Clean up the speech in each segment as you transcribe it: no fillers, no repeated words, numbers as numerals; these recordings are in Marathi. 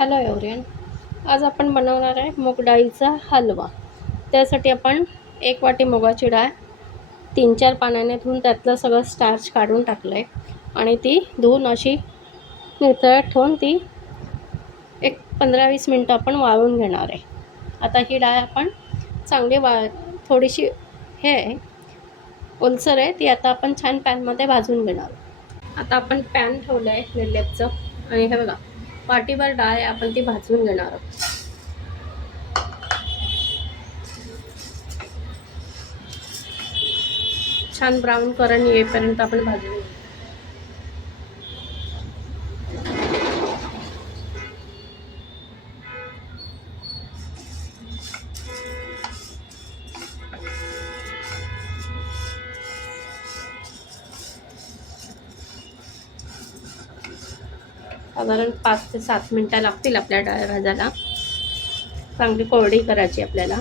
Hello everyone. आज आपण बनवणार आहे मूग डाळीचा हलवा. त्यासाठी आपण 1 वाटी मुगाची डाळ 3-4 पाण्याने धुवून त्यातलं सगळं स्टार्च काढून टाकलं आहे आणि ती धुवून अशी नितळत ठेवून ती एक 15-20 मिनटं आपण वाळवून घेणार आहे. आता ही डाळ आपण चांगली थोडीशी हे आहे ओलसर आहे, ती आता आपण छान पॅनमध्ये भाजून घेणार. आता आपण पॅन ठेवलं आहे निर्लेपचं आणि हे बघा वाटीभर डाळ आहे, आपण ती भाजून घेणार आहोत. छान ब्राऊन कलर येईपर्यंत आपण भाजून घेऊ. साधारण 5 ते 7 मिनटं लागतील आपल्या डाळ भाजायला. चांगली कोरडी करायची आपल्याला.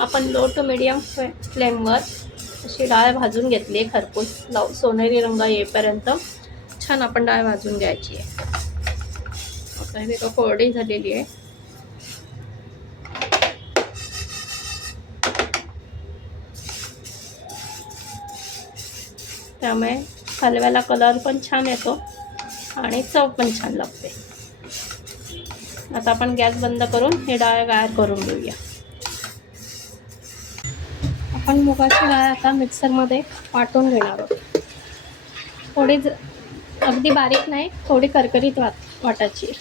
आपण लो टू मीडियम फ्लेमवर अशी डाळ भाजून घेतली आहे. खरपूस सोनेरी रंग येईपर्यंत छान आपण डाळ भाजून घ्यायची आहे. आता ही कोरडी झालेली आहे. त्यामुळे हलव्याला कलर पण छान येतो आणि चव पण छान लागते. आता आपण गॅस बंद करून हे डाळ गार करून घेऊया. आपण मुगाची डाळ आता मिक्सरमध्ये वाटून घेणार आहोत. थोडी अगदी बारीक नाही, थोडी करकरीत वाटायची.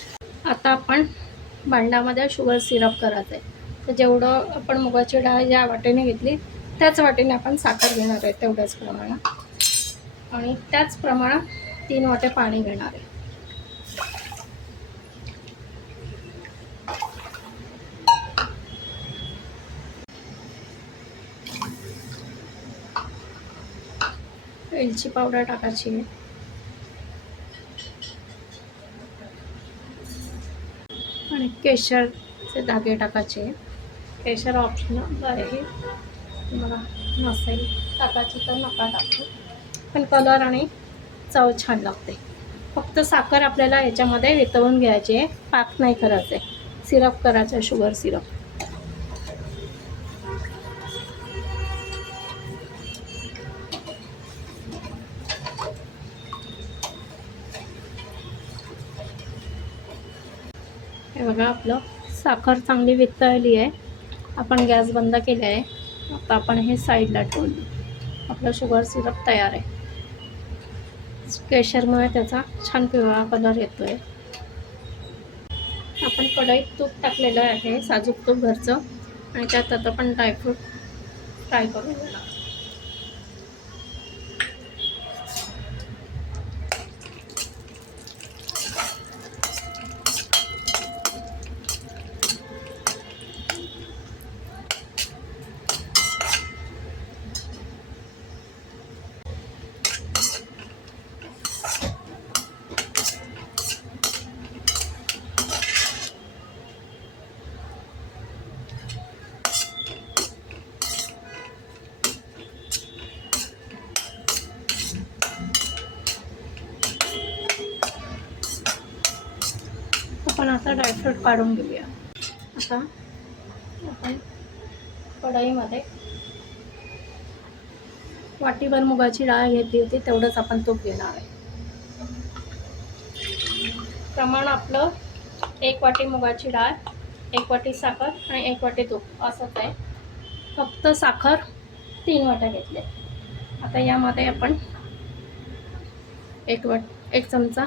आता आपण भांड्यामध्ये शुगर सिरप करायचं आहे. तर जेवढं आपण मुगाची डाळ ज्या वाटीने घेतली त्याच वाटीने आपण साखर घेणार आहे, तेवढ्याच प्रमाणात. आणि त्याच प्रमाणात 3 वाटे पाणी घेणार आहे. वेलची पावडर टाकायची आहे. आणि केशरचे धागे टाकायचे. केशर ऑप्शनल आहे, तुम्हाला नसेल टाकायची तर नका टाकू, पण कलर आणि चव छान लागते. फक्त साखर आपल्याला याच्यामध्ये वितळून घ्यायची आहे, पाक नाही करायचं आहे. सिरप करायचं आहे, शुगर सिरप. हे बघा आपलं साखर चांगली वितळली आहे. आपण गॅस बंद केला आहे. आता आपण हे साईडला ठेवलं. आपलं शुगर सिरप तयार आहे. केशरमुळे त्याचा छान पिवळा कलर येतो आहे. आपण कढईत तूप टाकलेलं आहे, साजूक तूप घरचं, आणि त्यात आता आपण ड्रायफ्रूट फ्राय करून घेणार. आपण आता ड्रायफ्रूट काढून घेऊया. आता आपण कढईमध्ये वाटीभर मुगाची डाळ घेतली होती, तेवढंच आपण तूप घेणार आहे. प्रमाण आपलं 1 वाटी मुगाची डाळ, 1 वाटी साखर आणि 1 वाटी तूप असंच आहे. फक्त साखर 3 वाट्या घेतले. आता यामध्ये आपण 1 चमचा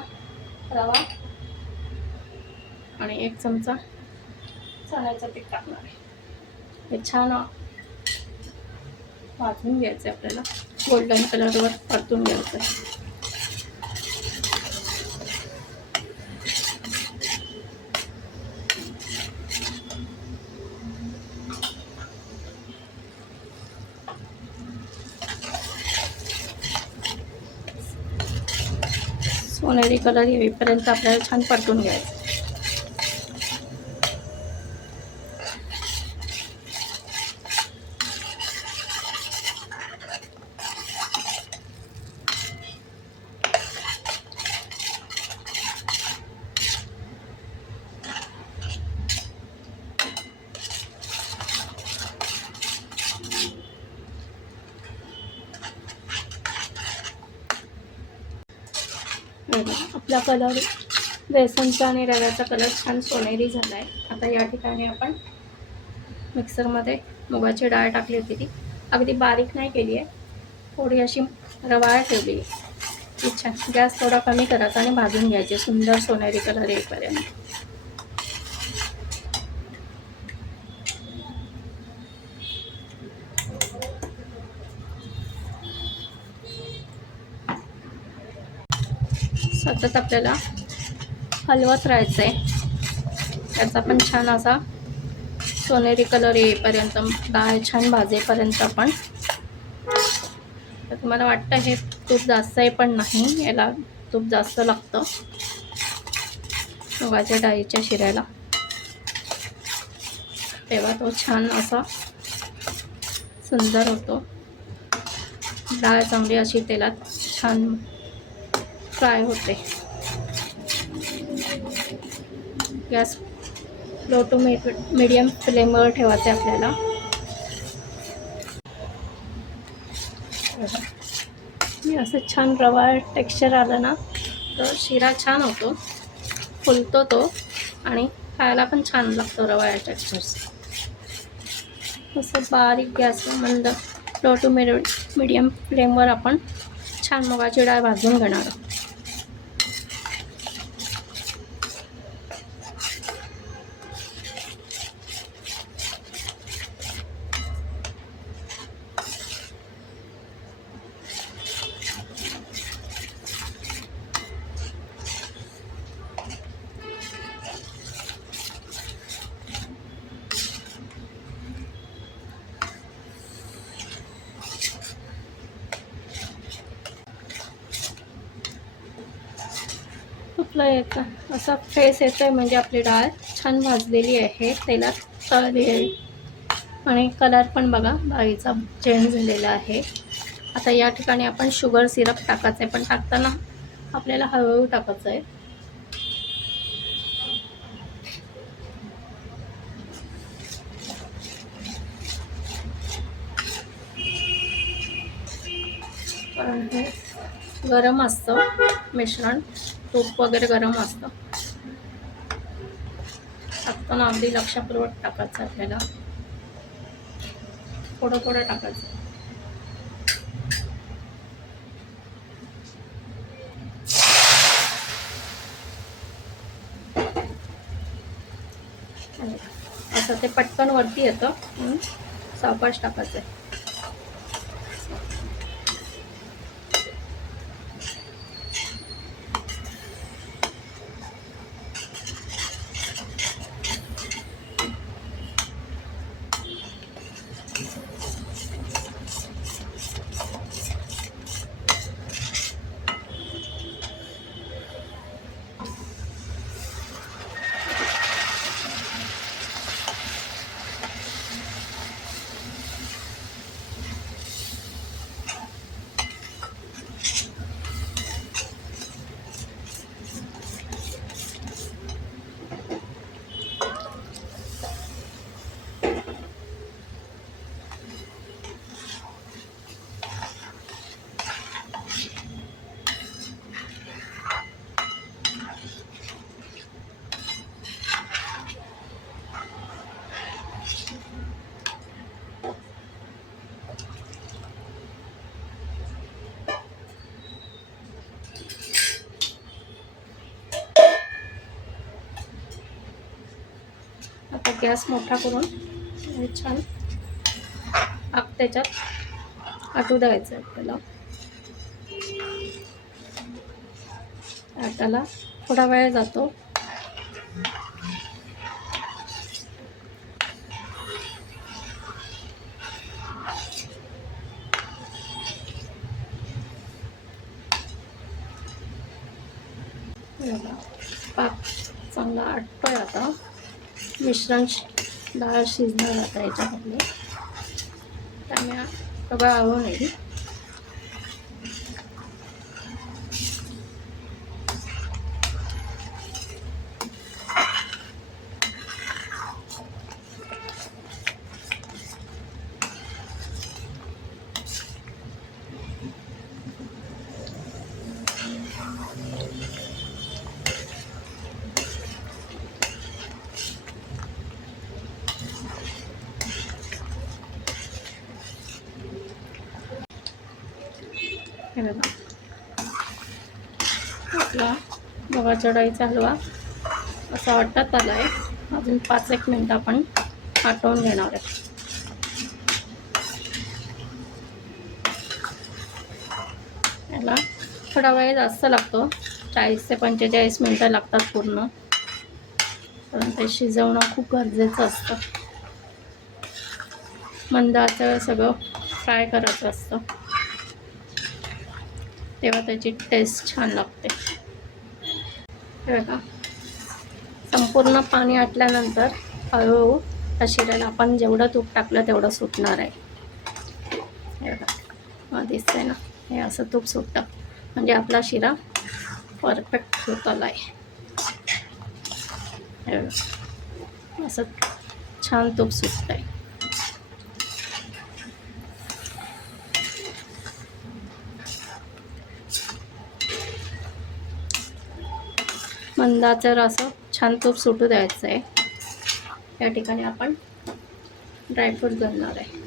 रवा आणि 1 चमचा चण्याचं पीठ टाकणार आहे. हे छान भाजून घ्यायचं आहे आपल्याला. गोल्डन कलरवर परतून घ्यायचं आहे. सोनेरी कलर येईपर्यंत आपल्याला छान परतून घ्यायचं. आपला कलर बेसनचा आणि रव्याचा कलर छान सोनेरी झाला आहे. आता या ठिकाणी आपण मिक्सरमध्ये मुगाची डाळ टाकली होती, ती अगदी बारीक नाही केली आहे, थोडी अशी रवाळ ठेवली आहे. छान गॅस थोडा कमी करायचा आणि भाजून घ्यायचे सुंदर सोनेरी कलर येईपर्यंत. सतत आपल्याला हलवत राहायचं आहे. त्याचा पण छान असा सोनेरी कलर येईपर्यंत, डाळ छान भाजेपर्यंत आपण. तर तुम्हाला वाटतं हे तूप जास्त आहे, पण नाही, याला तूप जास्त लागतं मुगाच्या डाळीच्या शिऱ्याला, तेव्हा तो छान असा सुंदर होतो. डाळ चांगली अशी तेलात छान फ्राय होते. गॅस लो टू मीडियम फ्लेमवर ठेवायचे आपल्याला. असं छान रवाळ टेक्स्चर आलं ना तर शिरा छान होतो, फुलतो तो आणि खायला पण छान लागतो रवाळ टेक्स्चर. असं बारीक गॅस मंद लो टू मीडियम फ्लेमवर आपण छान मुगाची डाळ भाजून घेणार. तुपलं येतं असा फेस येतो आहे, म्हणजे आपली डाळ छान भाजलेली आहे, तेलात तळली आहे आणि कलर पण बघा डाळीचा चेंज झालेला आहे. आता या ठिकाणी आपण शुगर सिरप टाकायचं आहे, पण टाकताना आपल्याला हळूहळू टाकायचं आहे. कारण हे गरम असतं मिश्रण, तूप वगैरे गरम असतं. टाकताना अगदी लक्षपूर्वक टाकायचं आपल्याला, थोडं थोडं टाकायचं. असं ते पटकन वरती येतं म्हणून सावकाश टाकायचं आहे. आता गॅस मोठा करून छान आग त्याच्यात आटू द्यायचं आहे आपल्याला. आटाला थोडा वेळ जातो. पाक चांगला आटतोय. आता मिश्रण डाळ शिजणार आता याच्यामध्ये, त्यामुळे सगळं आवं नाही. हे बघा, आपला मुगाच्या डाळीचा हलवा असा वाटत आला आहे. अजून 5-1 मिनटं आपण आटवून घेणार आहे. याला थोडा वेळ जास्त लागतो, 40 ते 45 मिनटं लागतात पूर्ण, कारण ते शिजवणं खूप गरजेचं असतं. मंद आचेवर सगळं फ्राय करायचं असतं, तेव्हा त्याची टेस्ट छान लागते. हे बघा, संपूर्ण पाणी आटल्यानंतर हळूहळू त्या शिऱ्याला आपण जेवढं तूप टाकलं तेवढं सुटणार आहे. हे बघा, दिसतंय ना, हे असं तूप सुटतं म्हणजे आपला शिरा परफेक्ट होत आला आहे. हे बघा, असं छान तूप सुटतं आहे. मंद आचेवर असं छान तूप सुटू द्यायचं आहे. या ठिकाणी आपण ड्रायफ्रूट घालणार आहे.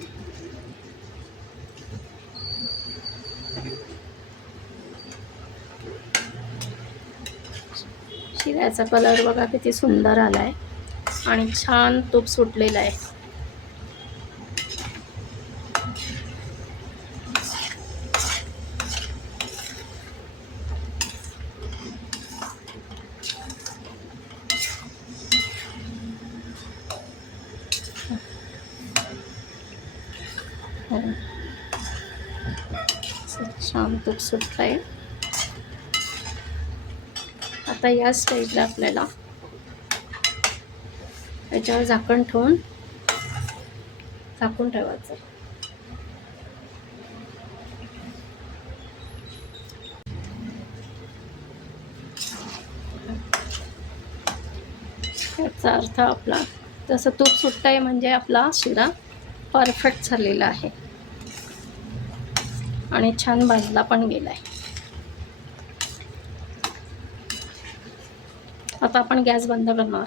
शिऱ्याचा कलर बघा किती सुंदर आला आहे आणि छान तूप सुटलेलं आहे. छान तूप सुटलं आहे. आता या स्टेजला आपल्याला याच्यावर झाकण ठेवून झाकून ठेवायचं. याचा अर्थ आपला जसं तूप सुटतंय म्हणजे आपला शिरा परफेक्ट झालेला आहे आणि छान भाजला पण गेलाय. आता आपण गॅस बंद करणार.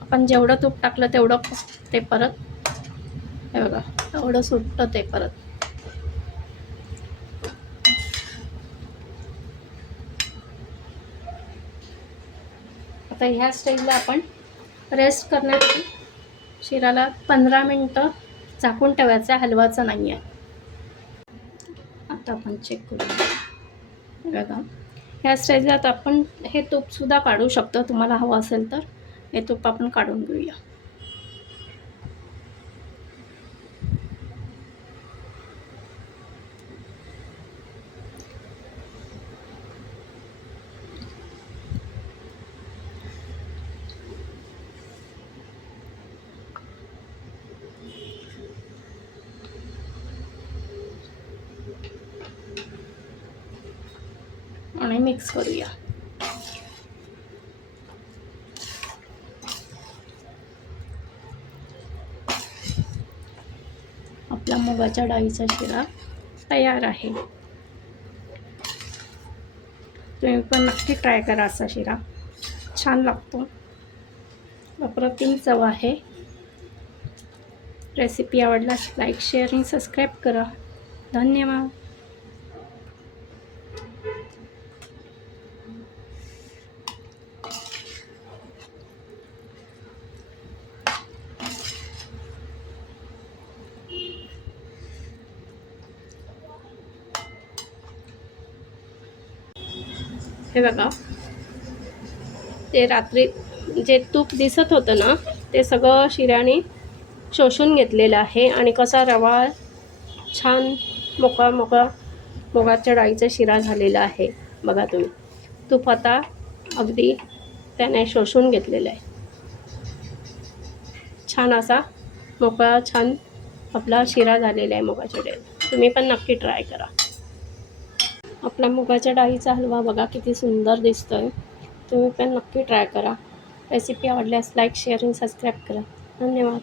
आपण जेवढं तूप टाकलं तेवढं ते परत, हे बघा, एवढं सुटतं ते परत. आता ह्या स्टेजला आपण रेस्ट करण्यासाठी शिराला 15 मिनटं झाकून ठेवायचं आहे, हलवायचं नाही आहे. आता आपण चेक करूया. बघा, ह्या स्टेजला आपण हे तूपसुद्धा काढू शकतो, तुम्हाला हवं असेल तर हे तूप आपण काढून घेऊया. आणि मिक्स करूया. आपला मुगाच्या डाळीचा शिरा तयार आहे. तुम्ही पण नक्की ट्राय करा. असा शिरा छान लागतो, अप्रतिम चव आहे. रेसिपी आवडल्यास लाईक, शेअर आणि सबस्क्राईब करा. धन्यवाद. हे बघा, ते रात्री जे तूप दिसत होतं ना, ते सगळं शिऱ्याने शोषून घेतलेलं आहे आणि कसा रवा छान मोकळा मोकळा मुगाच्या डाळीचा शिरा झालेला आहे. बघा तुम्ही, तूप आता अगदी त्याने शोषून घेतलेलं आहे. छान असा मोकळा छान आपला शिरा झालेला आहे मुगाच्या डाळीचा. तुम्ही पण नक्की ट्राय करा. आपला मुगाच्या डाळीचा हलवा बघा किती सुंदर दिसतोय. तुम्ही पण नक्की ट्राय करा. रेसिपी आवडल्यास लाईक, शेअर आणि सबस्क्राईब करा. धन्यवाद.